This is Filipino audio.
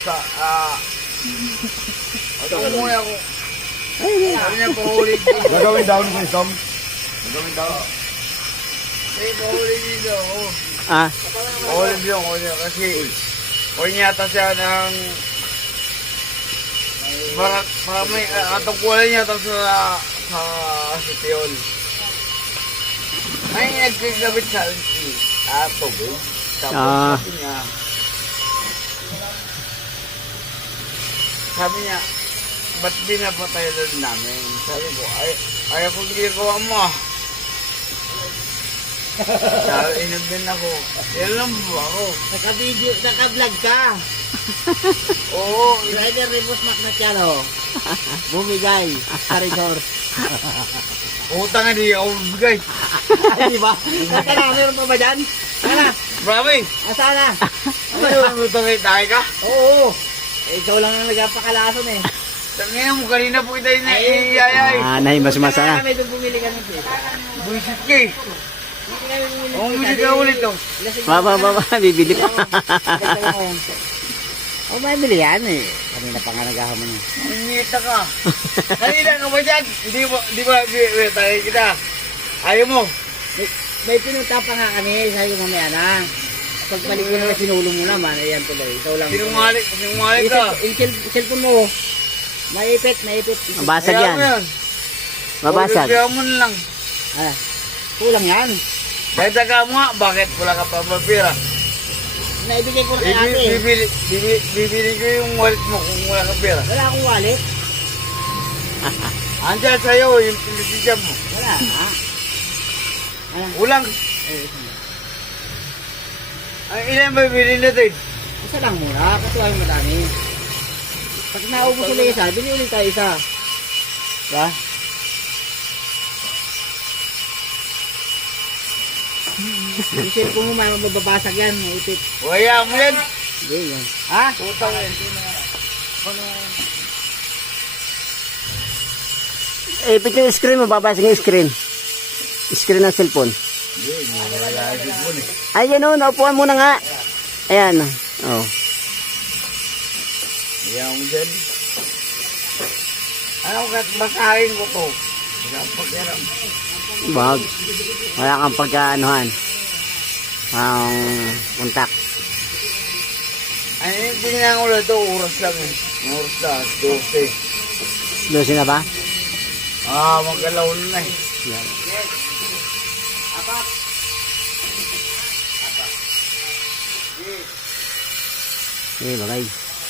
Sa, umuwi ako. Sabi niya, pahuli dito. Gagawin daw ni Tom. Gagawin daw. Hey, pahuli dito. Pahuli dito ako niya kasi huwag yata siya ng para may katungkulan niya sa sityon. Ay, nagkagabit sa tubig. Tapos sabi niya, ba't di napatay doon namin? Sabi ko, ayaw kong ginagawa mo. Sabi, inom din ako. Ilan ba ako? Naka-video, naka-vlog ka. Oo. Rider Rebus Magnatiano. Bumigay sa resort. Utang nga di ako bigay. Di ba? Saka na, meron pa ba dyan? Saka na. Marami. Asa na? Ano yung utang kayo tayo ka? Oo. Ikaw lang ang nagpakalason eh. Tangina mo, kanina po kita yung naiyayay. Nahimas-masa na. Kami doon bumili kami. Buisit ka eh. Kung bumili ka ulit to. Bibili ka. May bili yan eh. Kanina pa nga naghahamon eh. Nangita ka. Kanina ka ba dyan? Di ba tayo kita? Ayaw mo. May pinunta pa nga kami. Sabi ko mamaya na. Pagbalik ko na sinulong mo naman. Ayan tuloy. Ikaw lang. Sinungaling ka. Yung cellphone mo. Maipit. Mabasag Kaya yan. mo yan. Mabasag. Kaya mo na lang. Ah, kulang yan. Dahil taga mo nga, bakit wala ka pa mapira? Naibigay ko na kay ate. Bibili ko yung wallet mo kung wala ka pera. Wala akong wallet. Andyan sa'yo, yung pilisisya mo. Wala. Ulang. Ang ilan ba bibili natin? Isa lang muna. Kasi ay madami. Pag naubos ulit isa, bili ulit tayo isa. Diba? Yung cellphone mo, mababasag yan. Maipit. Waya mo yan. Hindi yan. Ha? Utang yan. Ipit yung screen mo, babasag yung screen. Screen ng cellphone. Ayan o, naupuan mo na nga. Ayan. Oh. Waya mo dyan. Ano kat basahin ko to? Pagkaram. Wag. Wala kang pagkaanuhan. Ang kontak. Ano yung tingnan ko na ito? Oras lang eh. Oras na. 12. Lusin na ba? Magalaw na eh. Yan. Okay, bye-bye.